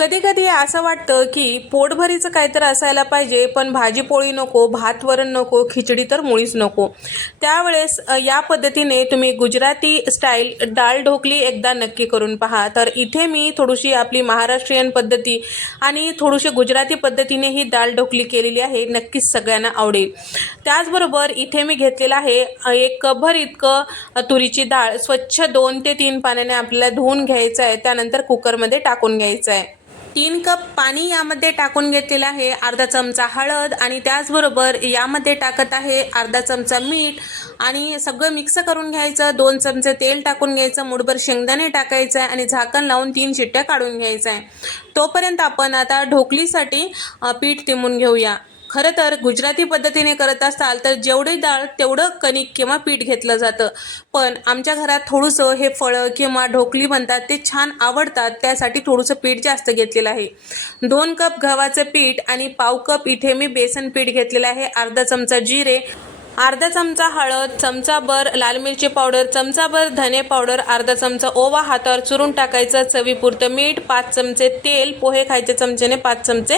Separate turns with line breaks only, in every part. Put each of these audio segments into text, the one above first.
कधी कधी असं वाटतं की पोटभरीचं काहीतरी असायला पाहिजे पण भाजी पोळी नको भात वरण नको खिचडी तर मुळीच नको. त्यावेळेस या पद्धतीने तुम्ही गुजराती स्टाईल डाळ ढोकली एकदा नक्की करून पहा. तर इथे मी थोडीशी आपली महाराष्ट्रीयन पद्धती आणि थोडीशी गुजराती पद्धतीने ही डाळ ढोकली केलेली आहे नक्कीच सगळ्यांना आवडेल. त्याचबरोबर इथे मी घेतलेलं आहे एक कपभर इतकं तुरीची डाळ. स्वच्छ दोन ते तीन पाण्याने आपल्याला धुवून घ्यायचं आहे त्यानंतर कुकरमध्ये टाकून घ्यायचं आहे. तीन कप पाणी यामध्ये टाकून घेतलेलं आहे. अर्धा चमचा हळद आणि त्याचबरोबर यामध्ये टाकत आहे अर्धा चमचा मीठ आणि सगळं मिक्स करून घ्यायचं. दोन चमचे तेल टाकून घ्यायचं. मुठभर शेंगदाणे टाकायचं आहे आणि झाकण लावून तीन शिट्ट्या काढून घ्यायचं. आहे तोपर्यंत आपण आता ढोकलीसाठी पीठ तिमून घेऊया. खरं तर गुजराती पद्धतीने करत असाल तर जेवढी डाळ तेवढं कणिक किंवा पीठ घेतलं जातं. पण आमच्या घरात थोडंसं हे फळं किंवा ढोकली म्हणतात ते छान आवडतात त्यासाठी थोडंसं पीठ जास्त घेतलेलं आहे. दोन कप गव्हाचं पीठ आणि पाव कप इथे मी बेसन पीठ घेतलेलं आहे अर्धा चमचा जिरे अर्धा चमचा हळद चमचाभर लाल मिरची पावडर चमचाभर धने पावडर अर्धा चमचा ओवा हातावर चुरून टाकायचं चवीपुरतं मीठ पाच चमचे तेल पोहे खायचे चमचेने पाच चमचे.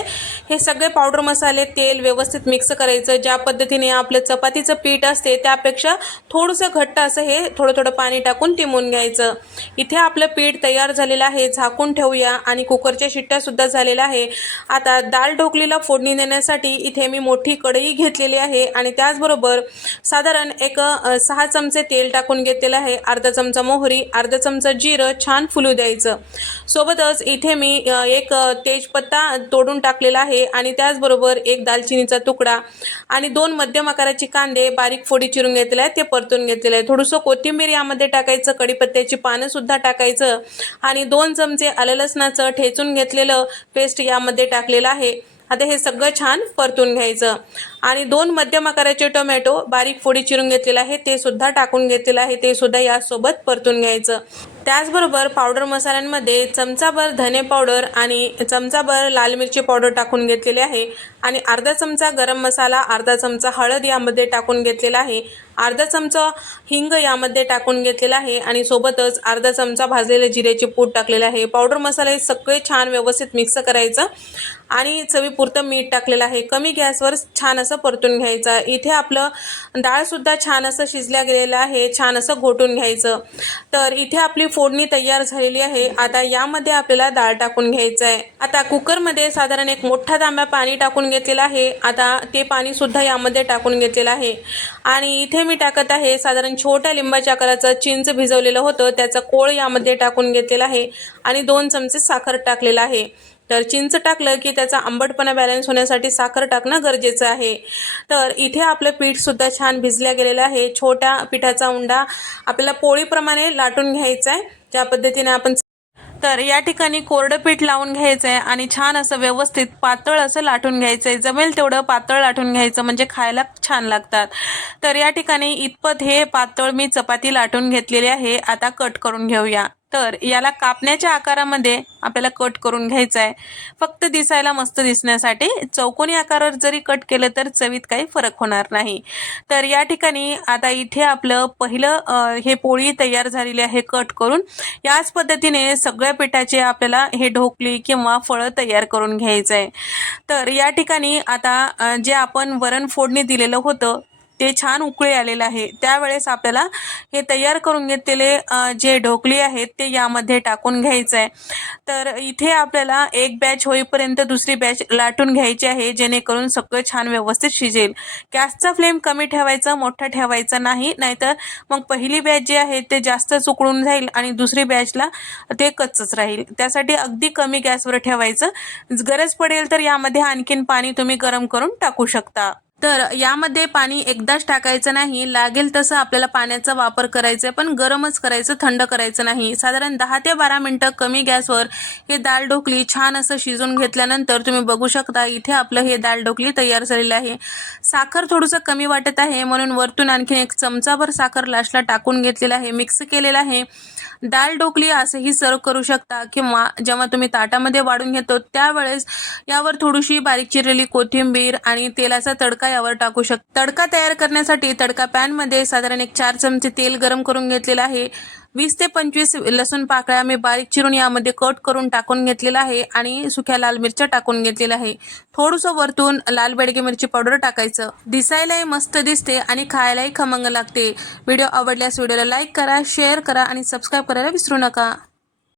हे सगळे पावडर मसाले तेल व्यवस्थित मिक्स करायचं. ज्या पद्धतीने आपलं चपातीचं पीठ असते त्यापेक्षा थोडंसं घट्ट असं हे थोडं थोडं पाणी टाकून तिमून घ्यायचं. इथे आपलं पीठ तयार झालेलं आहे झाकून ठेवूया आणि कुकरच्या शिट्ट्यासुद्धा झालेल्या आहे. आता दाल ढोकलीला फोडणी देण्यासाठी इथे मी मोठी कढई घेतलेली आहे आणि त्याचबरोबर साधारण एक सहा चमचे तेल टाकून घेतलेलं आहे अर्धा चमचा मोहरी अर्धा चमचा जिरं छान फुलू द्यायचं. सोबतच इथे मी एक तेजपत्ता तोडून टाकलेला आहे आणि त्याचबरोबर एक दालचिनीचा तुकडा आणि दोन मध्यम आकाराचे कांदे बारीक फोडी चिरून घेतलेले आहेत ते परतून घेतलेलं आहे थोडंसं कोथिंबीर यामध्ये टाकायचं कढीपत्त्याची पानंसुद्धा टाकायचं आणि दोन चमचे आलं लसणाचं ठेचून घेतलेलं पेस्ट यामध्ये टाकलेलं आहे. आता हे सगळं छान परतून घ्यायचं. आणि दोन मध्यम आकाराचे टोमॅटो बारीक फोडी चिरून घेतलेलं आहे ते सुद्धा टाकून घेतलेलं आहे ते सुद्धा यासोबत परतून घ्यायचं. त्याचबरोबर पावडर मसाल्यांमध्ये चमचाभर धने पावडर आणि चमचाभर लाल मिरची पावडर टाकून घेतलेली आहे. आणि अर्धा चमचा गरम मसाला अर्धा चमचा हळद यामध्ये टाकून घेतलेला आहे. अर्धा चमचा हिंग यामध्ये टाकून घेतलेला आहे आणि सोबतच अर्धा चमचा भाजलेले जिऱ्याचे पूड टाकलेले आहे. पावडर मसाले सगळे छान व्यवस्थित मिक्स करायचं आणि चवीपुरतं मीठ टाकलेलं आहे. कमी गॅसवर छान असं परतून घ्यायचं. इथे आपलं डाळसुद्धा छान असं शिजल्या गेलेलं आहे. छान असं घोटून घ्यायचं. तर इथे आपली फोडणी तयार झालेली आहे. आता यामध्ये आपल्याला डाळ टाकून घ्यायचं आहे. आता कुकरमध्ये साधारण एक मोठा तांब्या पाणी टाकून घेतलेला आहे. आता ते पाणीसुद्धा यामध्ये टाकून घेतलेलं आहे. आणि इथे मी टाकत आहे साधारण छोट्या लिंबाच्या आकाराचं चिंच भिजवलेलं होतं. त्याचा कोळ यामध्ये टाकून घेतलेला आहे. आणि दोन चमचे साखर टाकलेलं आहे. तर चिंच टाकलं की त्याचा आंबटपणा बॅलन्स होण्यासाठी साखर टाकणं गरजेचं आहे. तर इथे आपलं पीठसुद्धा छान भिजल्या गेलेलं आहे. छोट्या पिठाचा उंडा आपल्याला पोळीप्रमाणे लाटून घ्यायचा आहे ज्या पद्धतीने आपण तर या ठिकाणी कोरडं पीठ लावून घ्यायचं आहे आणि छान असं व्यवस्थित पातळ असं लाटून घ्यायचं आहे जमेल तेवढं पातळ लाटून घ्यायचं म्हणजे खायला छान लागतात. तर या ठिकाणी इतपत हे पातळ मी चपाती लाटून घेतलेली आहे. आता कट करून घेऊया. तर याला कापण्याच्या आकारामध्ये आपल्याला कट करून घ्यायचं आहे फक्त दिसायला मस्त दिसण्यासाठी चौकोनी आकारावर जरी कट केलं तर चवीत काही फरक होणार नाही. तर या ठिकाणी आता इथे आपलं पहिलं हे पोळी तयार झालेली आहे कट करून. याच पद्धतीने सगळ्या पिठाचे आपल्याला हे ढोकली किंवा फळं तयार करून घ्यायचं आहे तर या ठिकाणी आता जे आपण वरण फोडणी दिलेलं होतं ते छान उकळी आलेलं आहे. त्यावेळेस आपल्याला हे तयार करून घेतलेले जे ढोकली आहेत ते यामध्ये टाकून घ्यायचं आहे तर इथे आपल्याला एक बॅच होईपर्यंत दुसरी बॅच लाटून घ्यायची आहे जेणेकरून सगळं छान व्यवस्थित शिजेल. गॅसचा फ्लेम कमी ठेवायचा मोठा ठेवायचा नाही नाहीतर मग पहिली बॅच जी आहे ते जास्तच उकळून जाईल आणि दुसरी बॅचला ते कच्चच राहील. त्यासाठी अगदी कमी गॅसवर ठेवायचं. गरज पडेल तर यामध्ये आणखीन पाणी तुम्ही गरम करून टाकू शकता. तर यामध्ये पाणी एकदाच टाकायचं नाही लागेल तसं आपल्याला पाण्याचा वापर करायचा आहे पण गरमच करायचं थंड करायचं नाही. साधारण दहा ते बारा मिनटं कमी गॅसवर हे दाल ढोकली छान असं शिजून घेतल्यानंतर तुम्ही बघू शकता इथे आपलं हे दाल ढोकली तयार झालेलं आहे. साखर थोडंसं कमी वाटत आहे म्हणून वरतून आणखीन एक चमचाभर साखर लास्टला टाकून घेतलेलं आहे मिक्स केलेलं आहे. दाल ढोकली असंही सर्व करू शकता किंवा जेव्हा तुम्ही ताटामध्ये वाढून घेतो त्यावेळेस यावर थोडीशी बारीक चिरलेली कोथिंबीर आणि तेलाचा तडका यावर टाकू शक तडका तयार करण्यासाठी तडका पॅनमध्ये साधारण एक चार चमचे तेल गरम करून घेतलेलं आहे. वीस ते पंचवीस लसूण पाकळ्या मी बारीक चिरून यामध्ये कट करून टाकून घेतलेला आहे आणि सुक्या लाल मिरच्या टाकून घेतलेल्या आहे. थोडंसं वरतून लाल बेडगी मिरची पावडर टाकायचं. दिसायलाही मस्त दिसते आणि खायलाही खमंग लागते. व्हिडिओ आवडल्यास व्हिडिओला लाईक करा शेअर करा आणि सबस्क्राईब करायला विसरू नका.